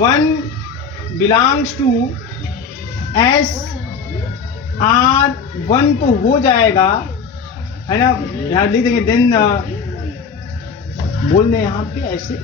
1 belongs to S are 1 तो हो जाएगा, है ना, यहाँ लिख देंगे। देन बोल दें यहाँ पे ऐसे,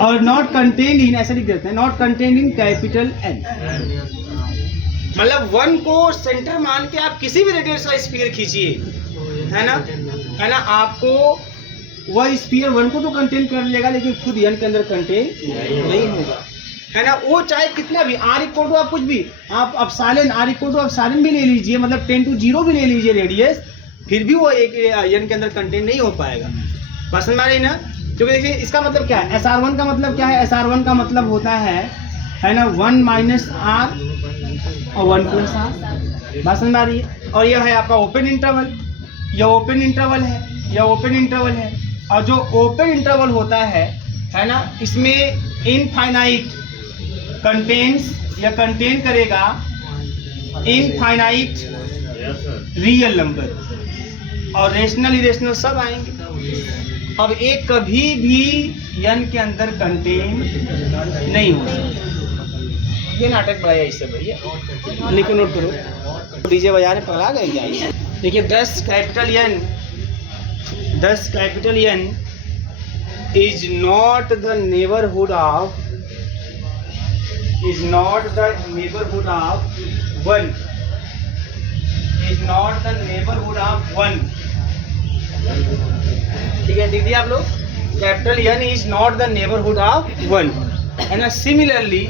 और नॉट कंटेन्ड इन, ऐसे लिख देते हैं, not contained in capital N. मतलब 1 को सेंटर मान के आप किसी भी रेडियस का स्फीयर खींचिए, है ना, आपको वह स्फीयर 1 को तो कंटेन कर लेगा, लेकिन खुद एन के अंदर कंटेन नहीं होगा, है ना। वो चाहे कितना भी आर इक्वल टू आप कुछ भी आप epsilon r equal to epsilon भी ले लीजिए, मतलब 10 to 0 भी ले लीजिए रेडियस, फिर भी वो एक एन के अंदर कंटेन नहीं हो पाएगा। बस समझ रही ना। क्योंकि देखिए इसका मतलब क्या है, SR1 का मतलब क्या है, SR1 का मतलब होता है ना 1 माइनस आर और 1 प्लस आर। बात समझ आ रही है। और यह है आपका ओपन इंटरवल, यह ओपन इंटरवल है, यह ओपन इंटरवल है। और जो ओपन इंटरवल होता है ना, इसमें इनफाइनाइट कंटेन्स या कंटेन करेगा इनफाइनाइट रियल नंबर, और रेशनल इरेशनल सब आएंगे। अब एक कभी भी एन के अंदर कंटेन नहीं हो सकता। ये नाटक बढ़ाया इससे भैया, लिखो नोट करो, डीजे बजाने पगला गए क्या। देखिए 10 capital N is not the neighbourhood of 1, is not the neighbourhood of 1। ठीक है, दीदी आप लोग, capital N is not the neighbourhood of 1, है ना। Similarly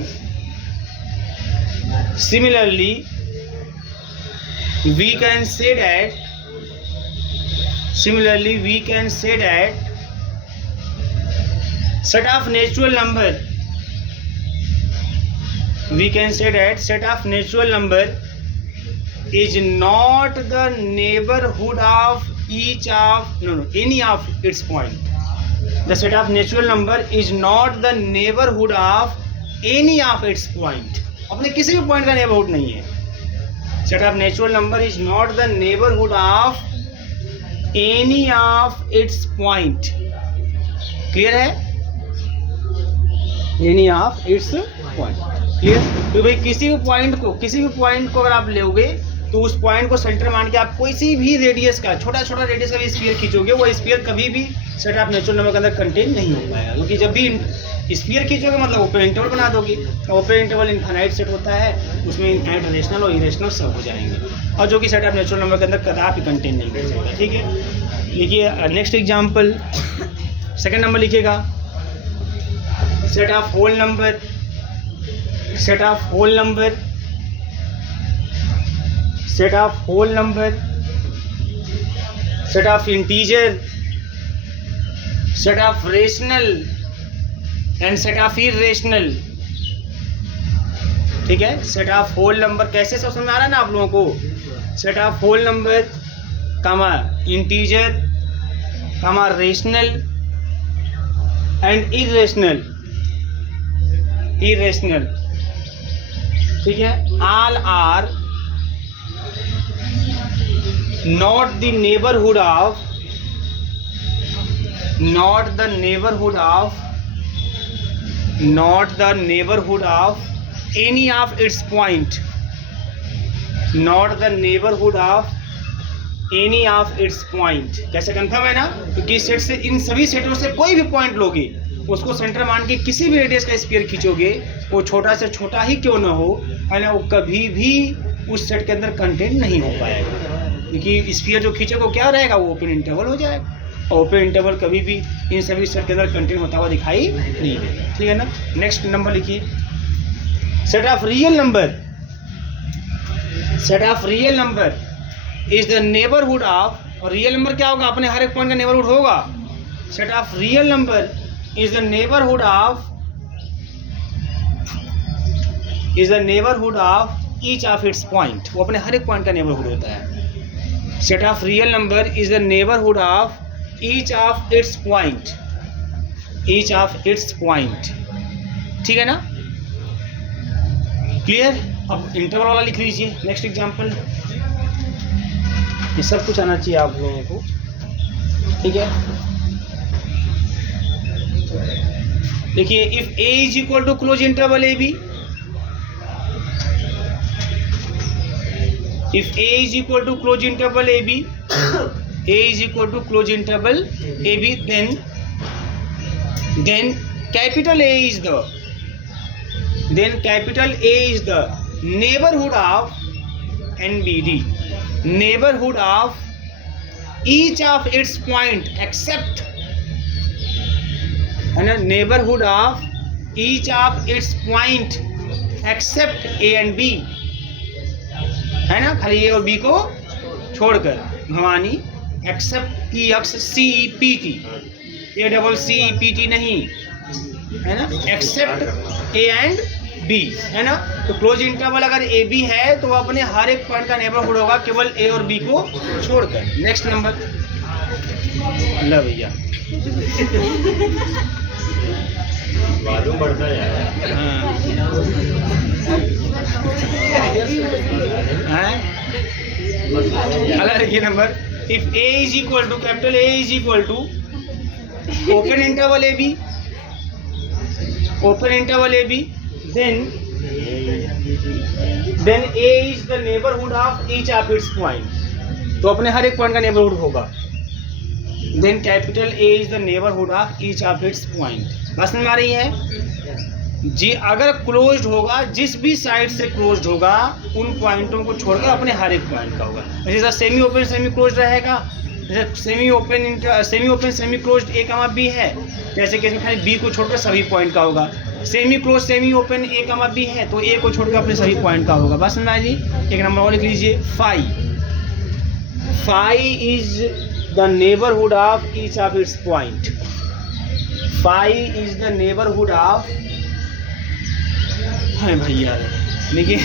we can say that set of natural number is not the neighborhood of any of its point. The set of natural number is not the neighborhood of any of its point. अपने किसी भी point का neighbourhood नहीं है। Set of natural number is not the neighborhood of any of its point. Clear है? Any of its point. Clear? तो भाई किसी भी पॉइंट को अगर आप लोगे तो उस पॉइंट को सेंटर मान के आप कोई भी रेडियस का छोटा रेडियस का भी स्फीयर खींचोगे, वो स्फीयर कभी भी सेट ऑफ नेचुरल नंबर के अंदर कंटेन नहीं हो पाएगा। क्योंकि जब भी स्फीयर खींचोगे मतलब ओपन इंटरवल बना दोगे, ओपन इंटरवल इनफाइनाइट सेट होता है, उसमें इनफाइनाइट रेशनल और इरेशनल सब हो जाएंगे, और जो कि सेट ऑफ नेचुरल नंबर के अंदर कदापि कंटेन नहीं कर सकता। ठीक है, लिखिए नेक्स्ट एग्जाम्पल, सेकेंड नंबर लिखिएगा। Set of whole number, set of whole number, set of integer, set of rational and set of irrational। ठीक है, set of whole number कैसे सब समझ आ रहा है ना आप लोगों को। set of whole number, integer, rational and irrational। ठीक है, all are not the neighborhood of any of its point, कैसे कंफर्म है ना। क्योंकि सेट से इन सभी सेटों से कोई भी पॉइंट लोगे, उसको सेंटर मान के किसी भी रेडियस का स्फीयर खींचोगे, वो छोटा से छोटा ही क्यों ना हो, है ना, वो कभी भी उस सेट के अंदर कंटेंट नहीं हो पाएगा। क्योंकि स्फीयर जो खींचेगा वो क्या रहेगा, वो ओपन इंटरवल हो जाएगा, और ओपन इंटरवल कभी भी इन सभी सेट के अंदर कंटेंट होता हुआ दिखाई नहीं देगा। ठीक है ना। नेक्स्ट नंबर लिखिए, set of real number is the neighbourhood of, और रियल नंबर क्या होगा, अपने हर एक पॉइंट का नेबरहुड होगा। Set of real number is the neighborhood of each of its point। वो अपने हर एक पॉइंट का नेबरहुड होता है। Set of real number is the neighbourhood of each of its point। ठीक है ना, क्लियर। अब इंटरवल वाला लिख लीजिए। नेक्स्ट एग्जांपल, ये सब कुछ आना चाहिए आप लोगों को। ठीक है, देखिए if A is equal to close interval A B, if A is equal to close interval A B, A is equal to close interval A B, then capital A is the, then capital A is the neighborhood of NBD, neighborhood of each of its point except, and a neighborhood of each of its point except A and B, है ना, खाली A और B को छोड़कर, भवानी except E X C E P T, A double C E P T नहीं, है ना, एक्सेप्ट ए एंड बी, है ना। तो क्लोज इंटरवल अगर ए बी है तो अपने हर एक पॉइंट का नेबरहुड होगा केवल ए और बी को छोड़कर। नेक्स्ट नंबर, लो भैया मालूम पड़ता है देखिए number, if A is equal to capital A is equal to open interval A B, open interval A B, then A is the neighborhood of each of its point, तो अपने हर एक point का नेबरहुड होगा। then capital A is the neighborhood of each of its point। बात समझ में आ रही है जी। अगर क्लोज्ड होगा, जिस भी साइड से क्लोज्ड होगा उन पॉइंटों को छोड़कर अपने हर एक पॉइंट का होगा। जैसा सेमी ओपन सेमी क्लोज्ड रहेगा, जैसे सेमी ओपन सेमी क्लोज्ड ए कमा बी है, जैसे कि इसमें खाली बी को छोड़कर सभी पॉइंट का होगा। सेमी क्लोज सेमी ओपन ए कमा बी है तो ए को छोड़कर अपने सभी पॉइंट का होगा। बस समझ में जी। एक नंबर और लिख लीजिए, phi, phi is the neighbourhood of each of its point, phi is the neighbourhood of, है भैया देखिए,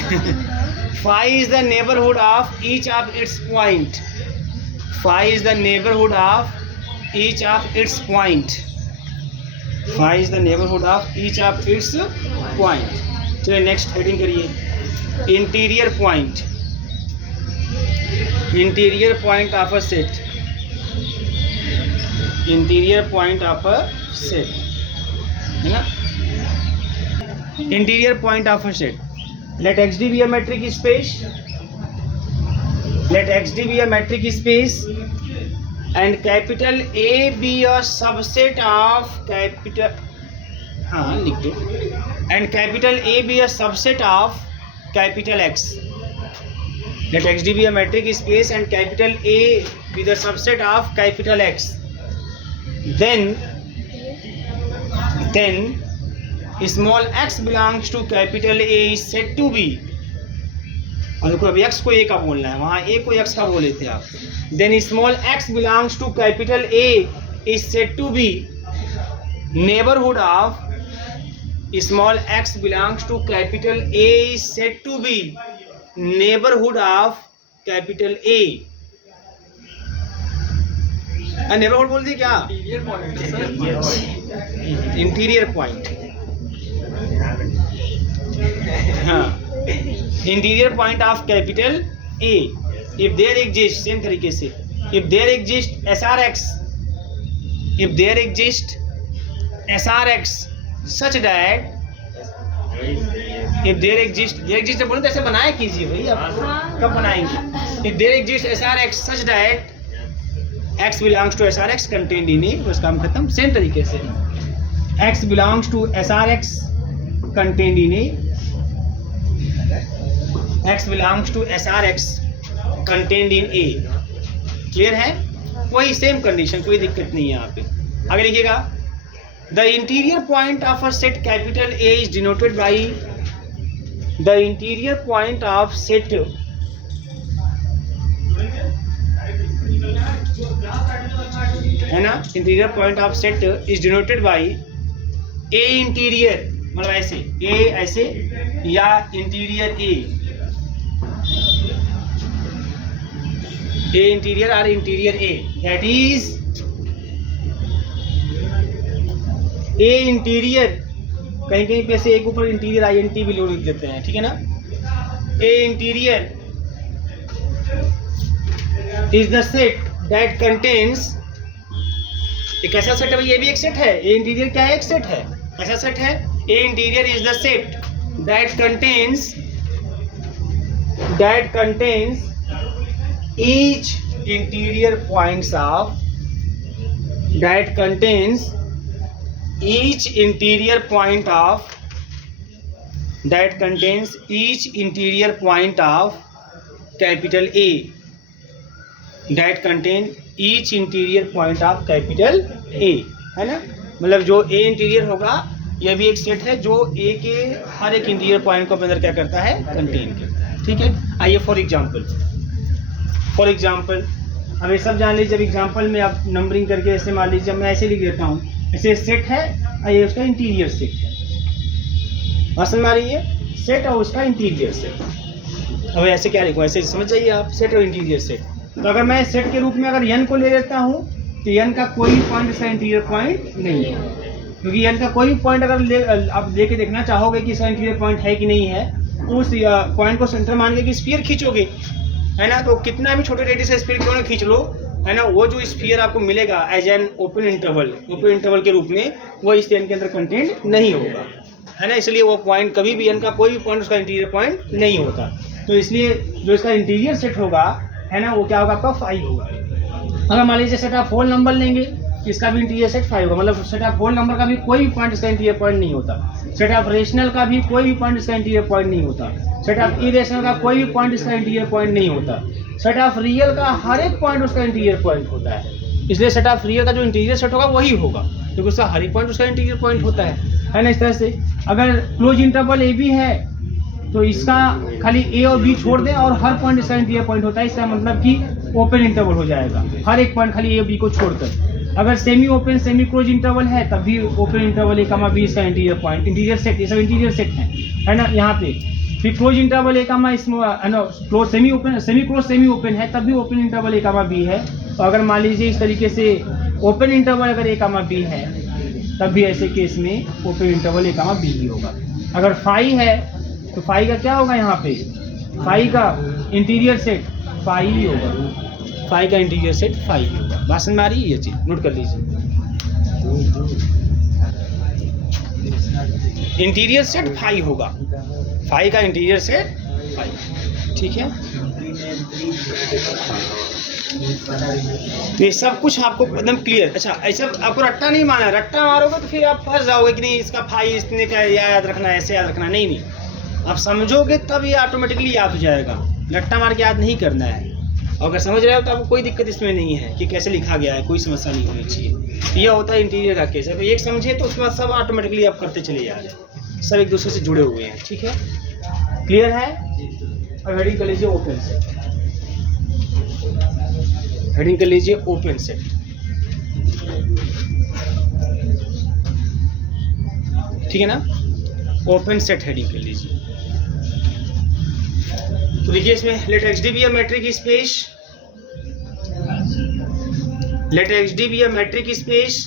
phi is the neighbourhood of each of its point, phi is the neighbourhood of each of its point, phi is the neighbourhood of each of its point. चलिए next heading करिए, interior point, interior point of a set, interior point of a set, है ना, interior point of a set. Let X D be a metric space, let X D be a metric space and capital A be a subset of capital, हाँ लिख दो, and capital A be a subset of capital X, let X D be a metric space and capital A be the subset of capital X, then small x belongs to capital A is said to be, और देखो अभी x को a का बोलना है, वहाँ a को x का बोले थे आप। Then small x belongs to capital a is said to be neighbourhood of, small x belongs to capital a is said to be neighbourhood of capital a। Neighbourhood बोल दी क्या? इंटीरियर पॉइंट, हाँ, interior point of capital A. If there exist, same तरीके से, if there exist S R X, if there exist S R X such that, if there exist बोले तो ऐसे बनाया कीजिए भाई, आप कब बनाएंगे? If there exist S R X such that x belongs to S R X contained in A, बस काम खत्म। सेम तरीके से x belongs to S R X contained in A, x belongs to SRX contained in A। Clear है? वही same condition, कोई दिक्कत नहीं है यहाँ पे। आगे लिखिएगा, the interior point of a set capital A is denoted by, the interior point of set, है ना, interior point of set is denoted by A interior, मतलब ऐसे A ऐसे, या इंटीरियर A, A इंटीरियर और interior A, that is A interior, कहीं कहीं पे से एक ऊपर इंटीरियर INT भी लोग लिख देते हैं, ठीक है ना। A interior is the set that contains, एक ऐसा सेट है भाई, ये भी एक सेट है, A इंटीरियर क्या है? एक सेट है, ऐसा सेट है A interior is the set that contains each interior points of that contains each interior point of capital A that contain each interior point of capital A, है ना। मतलब जो A इंटीरियर होगा यह भी एक सेट है जो A के हर एक इंटीरियर पॉइंट को अपने अंदर क्या करता है, कंटेन करता है। ठीक है, आइए फॉर एग्जाम्पल अब ये सब जान लीजिए। जब एग्जाम्पल में आप नंबरिंग करके ऐसे मान लीजिए, मैं ऐसे लिख देता हूँ, ऐसे सेट है और ये उसका इंटीरियर सेट है। बात समझ में आ रही है, सेट और उसका इंटीरियर सेट। अब ऐसे क्या लिखूँ, ऐसे समझ जाइए आप, सेट और इंटीरियर सेट। तो अगर मैं सेट के रूप में अगर n को ले लेता हूँ तो n का कोई भी पॉइंट इसका इंटीरियर पॉइंट नहीं है, क्योंकि n का कोई भी पॉइंट अगर आप लेके देखना चाहोगे कि इसका इंटीरियर पॉइंट है कि नहीं है, उस पॉइंट को सेंटर मान के कि स्फीयर खींचोगे, है ना। तो कितना भी छोटे रेडियस से स्फीयर क्यों ना खींच लो, है ना, वो जो स्फीयर आपको मिलेगा एज एन ओपन इंटरवल के रूप में, वो इस n के अंदर कंटेंट नहीं होगा, है ना। इसलिए वो पॉइंट कभी भी n का कोई भी पॉइंट उसका इंटीरियर पॉइंट नहीं होता। तो इसलिए जो इसका इंटीरियर सेट होगा, है ना, वो क्या होगा, आपका 5 होगा। अगर मान लीजिए सेट ऑफ होल नंबर लेंगे, इसका भी इंटीरियर सेट 5 होगा। मतलब सेट ऑफ होल नंबर का भी कोई भी पॉइंट इसका इंटीरियर पॉइंट नहीं होता। सेट ऑफ रेशनल का भी कोई भी पॉइंट इसका इंटीरियर पॉइंट नहीं होता। सेट ऑफ इरेशनल का कोई भी पॉइंट इसका इंटीरियर पॉइंट नहीं होता। सेट ऑफ रियल का हर एक पॉइंट उसका इंटीरियर पॉइंट होता है। इसलिए सेट ऑफ रियल का जो इंटीरियर सेट होगा वही होगा, क्योंकि उसका हर एक पॉइंट उसका इंटीरियर पॉइंट होता है ना। इस तरह से अगर क्लोज इंटरवल ए बी है तो इसका खाली ए और बी छोड़ दें और हर पॉइंट इसका इंटीरियर पॉइंट होता है। इसका मतलब कि ओपन इंटरवल हो जाएगा, हर एक पॉइंट खाली ए और बी को छोड़कर। अगर semi open semi close interval है तब भी ओपन इंटरवल ए कामा बी इसका इंटीरियर पॉइंट, इंटीरियर सेट, ये सब इंटीरियर सेट है ना यहाँ पे। फिर क्लोज इंटरवल ए कामा क्लोज सेमी ओपन है तब भी ओपन इंटरवल ए कामा बी है। तो अगर मान लीजिए इस तरीके से ओपन इंटरवल अगर ए कामा बी है तब भी ऐसे केस में ओपन इंटरवल ए कामा बी ही होगा। अगर फाई है तो फाई का क्या होगा, यहाँ पे फाई का इंटीरियर सेट फाई ही होगा, फाई का इंटीरियर सेट फाई ही होगा। बात समझ में आ रही है, ये चीज नोट कर लीजिए। इंटीरियर सेट फाई होगा, फाई का इंटीरियर सेट फाई, ठीक है। तो ये सब कुछ आपको एकदम क्लियर। अच्छा, ऐसा आपको रट्टा नहीं माना, रट्टा मारोगे तो फिर आप फंस जाओगे कि नहीं इसका फाई इसने क्या याद रखना है, ऐसे याद रखना, नहीं आप समझोगे तब ये ऑटोमेटिकली याद हो जाएगा। रट्टा मार के याद नहीं करना है। और अगर समझ रहे हो तो आपको कोई दिक्कत इसमें नहीं है कि कैसे लिखा गया है, कोई समस्या नहीं होनी चाहिए। तो यह होता है इंटीरियर का केस है। तो एक समझे तो उसके बाद सब ऑटोमेटिकली आप करते चले जा रहे हैं, सब एक दूसरे से जुड़े हुए हैं, ठीक है, क्लियर है। और हेडिंग कर लीजिए ओपन सेट, हेडिंग कर लीजिए ओपन सेट, ठीक है ना, ओपन सेट हेडिंग कर लीजिए। तो देखिए इसमें let XD be a metric space, let XD be a metric space,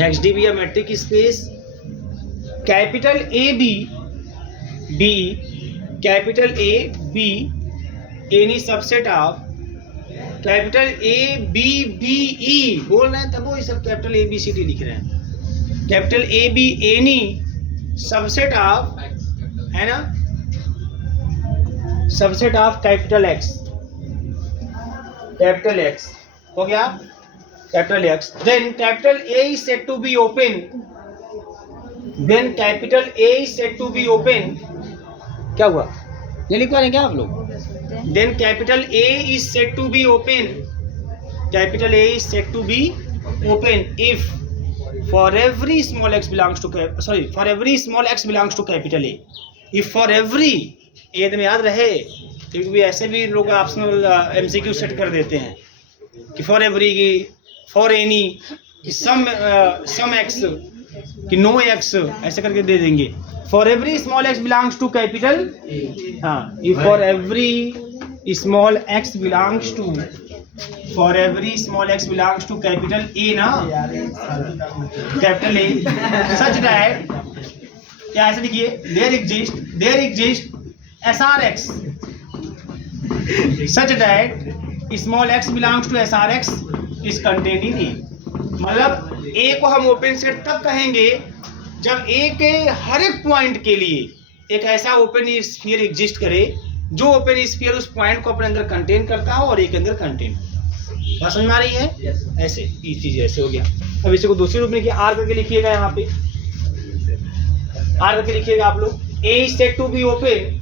XD be a metric space, capital A B capital A B any subset of capital A B B E बोल रहे हैं तब वो सब capital A B C D लिख रहे हैं। Capital A B any subset of, है ना, subset of capital X, capital X हो गया, capital X। Then capital A is said to be open, then capital A is said to be open, क्या हुआ, ये लिख पा रहे हैं क्या आप लोग? Then capital A is said to be open, capital A is said to be open if for every small x belongs to for every small x belongs to capital A, if for every, ये तो याद रहे क्योंकि ऐसे भी लोग optional MCQ set कर देते हैं कि फॉर एवरी की, फॉर एनी कि सम एक्स कि नो एक्स, ऐसे करके दे देंगे। For every small x belongs to capital, हाँ, for every small x belongs to, for every small x belongs to capital A ना, कैपिटल ए, सच दैट, क्या ऐसे लिखिए, there exist SRX such that small x belongs to SRX is contained in A। मतलब A को हम open set तब कहेंगे जब ए के हर एक पॉइंट के लिए एक ऐसा ओपन स्फीयर एग्जिस्ट करे जो ओपन स्फीयर उस पॉइंट को अपने अंदर कंटेन करता हो और ए के अंदर कंटेन। बात समझ में आ रही है? ऐसे ये चीज ऐसे हो गया। अब इसे को दूसरे रूप में लिखिए, आर करके लिखिएगा, यहाँ पे आर करके लिखिएगा आप लोग। A is said to be open,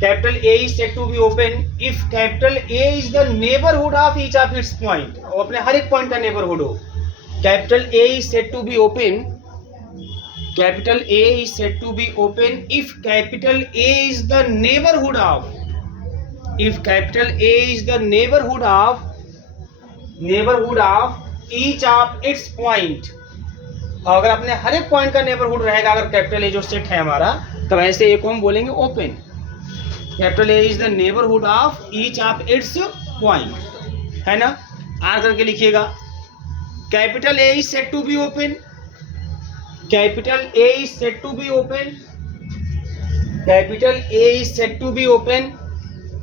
capital A is said to be open if capital A is the neighbourhood of each of its point, और अपने हर एक पॉइंट का नेबरहुड हो। Capital A is said to be open, capital A is said to be open if capital A is the neighbourhood of, if capital A is the neighborhood of each of its point। और अगर अपने हर एक point का neighbourhood रहेगा, अगर capital A जो set है हमारा, तब ऐसे ए को हम बोलेंगे open. Capital A is the neighbourhood of each of its point, है ना। आर करके लिखिएगा। Capital A is set to be open, capital A is set to be open, capital A is set to be open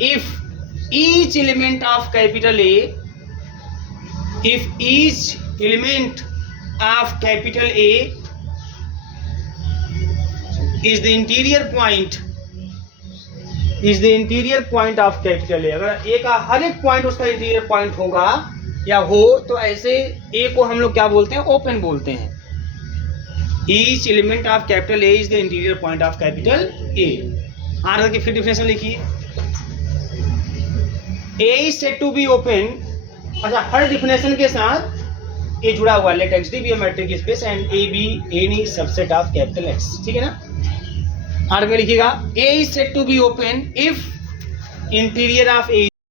if each element of capital A, if each element of capital A is the interior point, is the interior point of capital A। अगर A का हर एक point उसका interior point होगा या हो, तो ऐसे A को हम लोग क्या बोलते हैं? ओपन बोलते हैं। Each element of capital A is the interior point of capital A। R की फिर डिफिनेशन लिखिए। A is said to be open, अच्छा हर डिफिनेशन के साथ ए जुड़ा हुआ है। Let X D be a metric space and A be any subset of capital X, ठीक है ना। आर में लिखिएगा A is said to be open if interior of A